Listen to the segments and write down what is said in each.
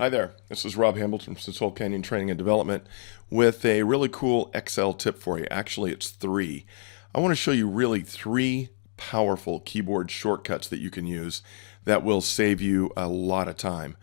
Hi there, this is Rob Hamilton from Soul Canyon Training and Development with a really cool Excel tip for you. Actually, it's three. I want to show you really three powerful keyboard shortcuts that you can use that will save you a lot of time.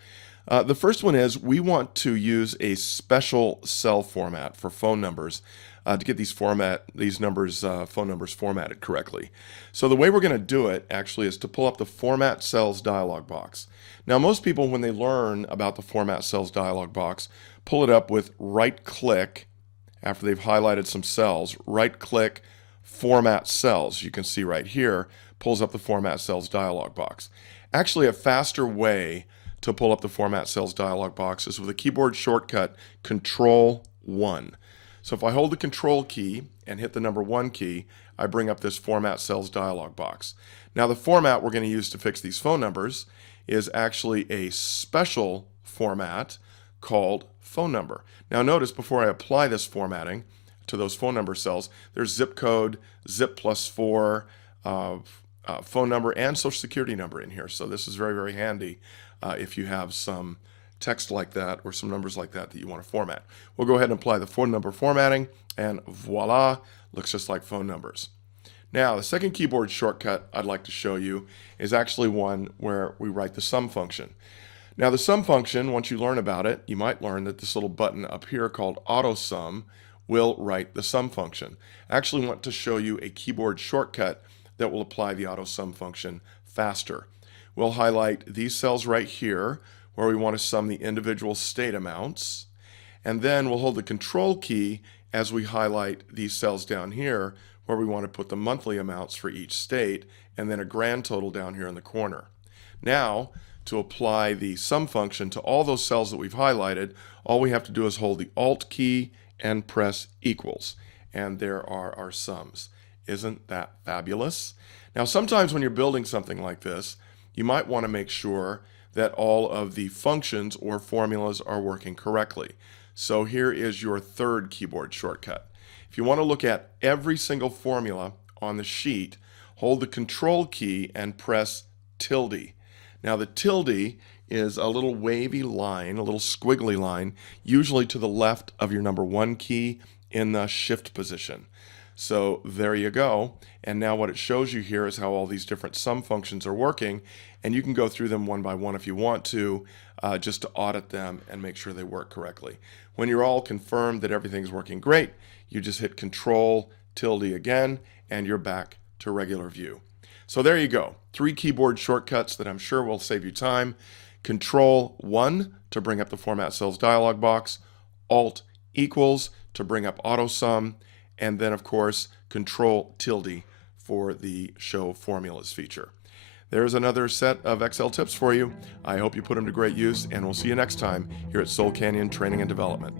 The first one is we want to use a special cell format for phone numbers to get phone numbers formatted correctly. So the way we're going to do it actually is to pull up the Format Cells dialog box. Now most people, when they learn about the Format Cells dialog box, pull it up with right click after they've highlighted some cells, right click Format Cells. You can see right here, pulls up the Format Cells dialog box. Actually, a faster way to pull up the Format Cells dialog box is with a keyboard shortcut Control 1. So if I hold the Control key and hit the number 1 key, I bring up this Format Cells dialog box. Now the format we're going to use to fix these phone numbers is actually a special format called phone number. Now notice before I apply this formatting to those phone number cells, there's zip code, zip +4, phone number, and social security number in here. So this is very, very handy if you have some text like that or some numbers like that that you want to format. We'll go ahead and apply the phone number formatting, and voila, looks just like phone numbers. Now, the second keyboard shortcut I'd like to show you is actually one where we write the sum function. Now, the sum function, once you learn about it, you might learn that this little button up here called Autosum will write the sum function. I actually want to show you a keyboard shortcut that will apply the Autosum function faster. We'll highlight these cells right here where we want to sum the individual state amounts, and then we'll hold the Control key as we highlight these cells down here where we want to put the monthly amounts for each state, and then a grand total down here in the corner. Now, to apply the sum function to all those cells that we've highlighted, all we have to do is hold the Alt key and press equals, and there are our sums. Isn't that fabulous? Now, sometimes when you're building something like this, you might want to make sure that all of the functions or formulas are working correctly. So here is your third keyboard shortcut. If you want to look at every single formula on the sheet, hold the Control key and press tilde. Now the tilde is a little wavy line, a little squiggly line, usually to the left of your number 1 key in the shift position. So there you go. And now what it shows you here is how all these different sum functions are working, and you can go through them one by one if you want to, just to audit them and make sure they work correctly. When you're all confirmed that everything's working great, you just hit Control tilde again, and you're back to regular view. So there you go. 3 keyboard shortcuts that I'm sure will save you time. Control 1 to bring up the Format Cells dialog box, Alt equals to bring up Autosum, and then of course Control tilde for the Show Formulas feature. There's another set of Excel tips for you. I hope you put them to great use, and we'll see you next time here at Soul Canyon Training and Development.